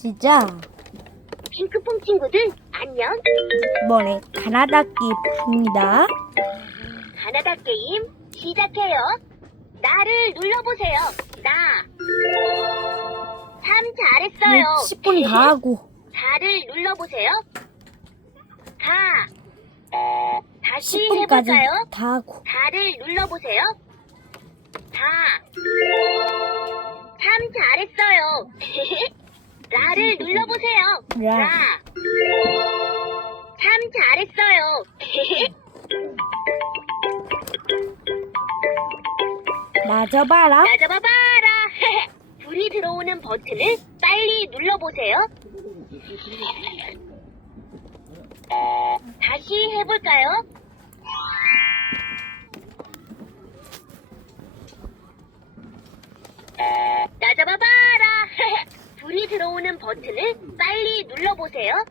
시작. 핑크퐁 친구들 안녕. 이번에 가나다 게임입니다. 가나다 게임 시작해요. 나를 눌러보세요. 나. 참 잘했어요. 10분 다 하고 다를 눌러보세요. 가. 다시 10분까지 해볼까요? 다 하고. 다를 눌러보세요. 다. 참 잘했어요. 라를 눌러보세요. 라. 라. 참 잘했어요. 맞아봐라. 나 잡아봐라. 불이 들어오는 버튼을 빨리 눌러보세요. 다시 해볼까요? 나 잡아봐라. 불이 들어오는 버튼을 빨리 눌러보세요.